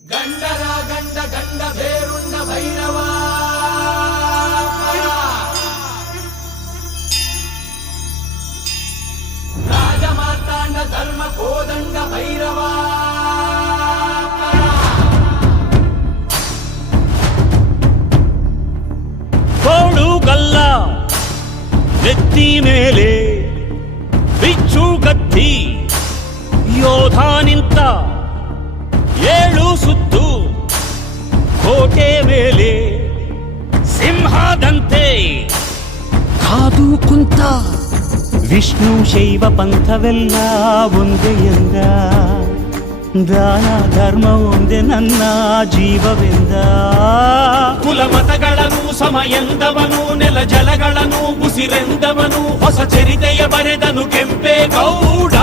ಗಂಡರ ಗಂಡ ಗಂಡ ಬೇರುಂಡ ಭೈರವ ರಾಜ ಮಾರ್ತಾಂಡ ಧರ್ಮ ಕೋದಂಡ ಭೈರವ ಕೋಡುಗಲ್ಲ ನೆತ್ತಿ ಮೇಲೆ ಬಿಚ್ಚು ಗತ್ತಿ ಯೋಧ ನಿಂತ ಏಳು ಸುತ್ತು ಕೋಟೆ ಮೇಲೆ ಸಿಂಹದಂತೆ ಕಾದು ಕುಂತ ವಿಷ್ಣು ಶೈವ ಪಂಥವೆಲ್ಲ ಒಂದೇ ಎಂದ ದಾನ ಧರ್ಮ ಒಂದೇ ನನ್ನ ಜೀವವೆಂದ ಕುಲ ಮತಗಳನ್ನು ಸಮ ಎಂದವನು ನೆಲ ಜಲಗಳನ್ನು ಉಸಿರೆಂದವನು ಹೊಸ ಚರಿತೆಯ ಬರೆದನು ಕೆಂಪೇಗೌಡ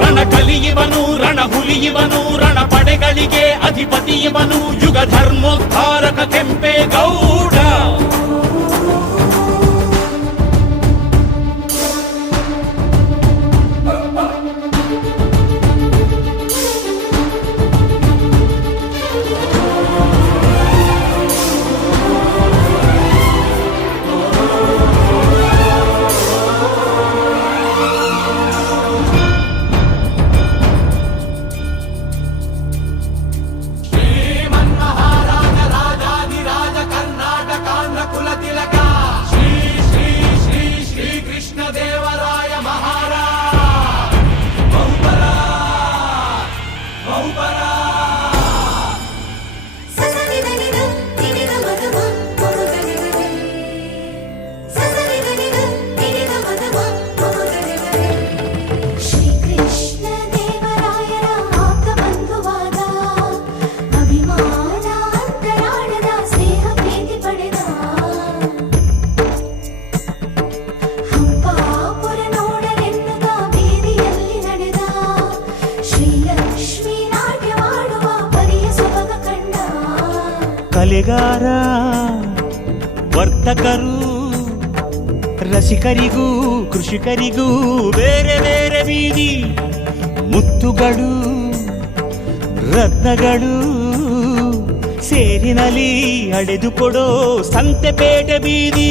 ರಣ ಕಲಿಯುವನು ರಣ ಹುಲಿಯುವನು ರಣ ಪಡೆಗಳಿಗೆ ಅಧಿಪತಿಯವನು ಯುಗ ಧರ್ಮೋದ್ಧಾರಕ ಕೆಂಪೇಗೌಡ ಕಲೆಗಾರ ವರ್ತಕರು ರಸಿಕರಿಗೂ ಕೃಷಿಕರಿಗೂ ಬೇರೆ ಬೇರೆ ಬೀದಿ ಮುತ್ತುಗಳು ರತ್ನಗಳು ಸೇರಿನಲ್ಲಿ ಅಡೆದುಕೊಡೋ ಸಂತೆಪೇಟೆ ಬೀದಿ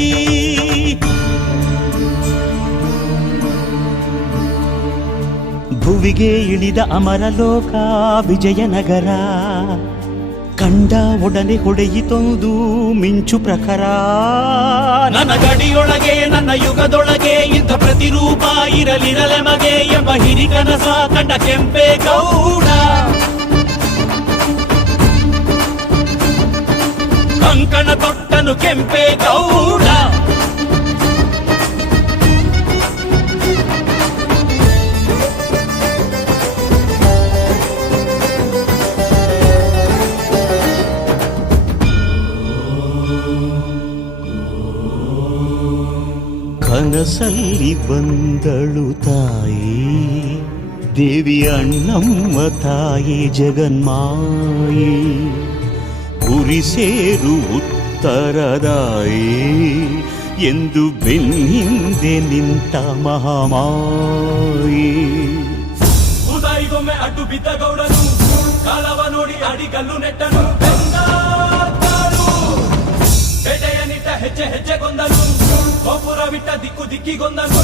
ಭುವಿಗೆ ಇಳಿದ ಅಮರಲೋಕ ವಿಜಯನಗರ ಕಂಡ ಒಡನೆ ಹೊಡೆಯಿತೊಂದು ಮಿಂಚು ಪ್ರಖರ ನನ್ನ ಗಡಿಯೊಳಗೆ ನನ್ನ ಯುಗದೊಳಗೆ ಇಂಥ ಪ್ರತಿರೂಪ ಇರಲಿರಲೆ ಮಗೆ ಎಂಬ ಹಿರಿಕನಸ ಕಂಡ ಕೆಂಪೇಗೌಡ ಕಂಕಣ ತೊಟ್ಟನು ಕೆಂಪೇಗೌಡ ಕನಸಲ್ಲಿ ಬಂದಳು ತಾಯಿ ದೇವಿ ಅಣ್ಣಮ್ಮ ತಾಯಿ ಜಗನ್ಮಾಯಿ ಗುರಿ ಸೇರು ಉತ್ತರದಾಯಿ ಎಂದು ಬೆನ್ನಿಂದೆ ನಿಂತ ಮಹಾಮಾಯಿ ಉದಾಯಿಗೊಮ್ಮೆ ಅಡ್ಡು ಬಿದ್ದ ಗೌಡನು ಕಾಲವ ನೋಡಿ ಅಡಿಗಲ್ಲು ನೆಟ್ಟನು ಬೇಟೆಯ ನಿಟ್ಟ ಹೆಜ್ಜೆ ಹೆಜ್ಜೆಗೊಂದನು ಗೋಪುರ ಬಿಟ್ಟ ದಿಕ್ಕು ದಿಕ್ಕಿಗೊಂದನು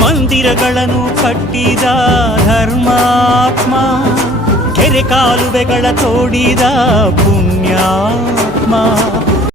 ಮಂದಿರಗಳನ್ನು ಕಟ್ಟಿದ ಧರ್ಮಾತ್ಮ ಕೆರೆ ಕಾಲುವೆಗಳ ತೋಡಿದ ಪುಣ್ಯಾತ್ಮ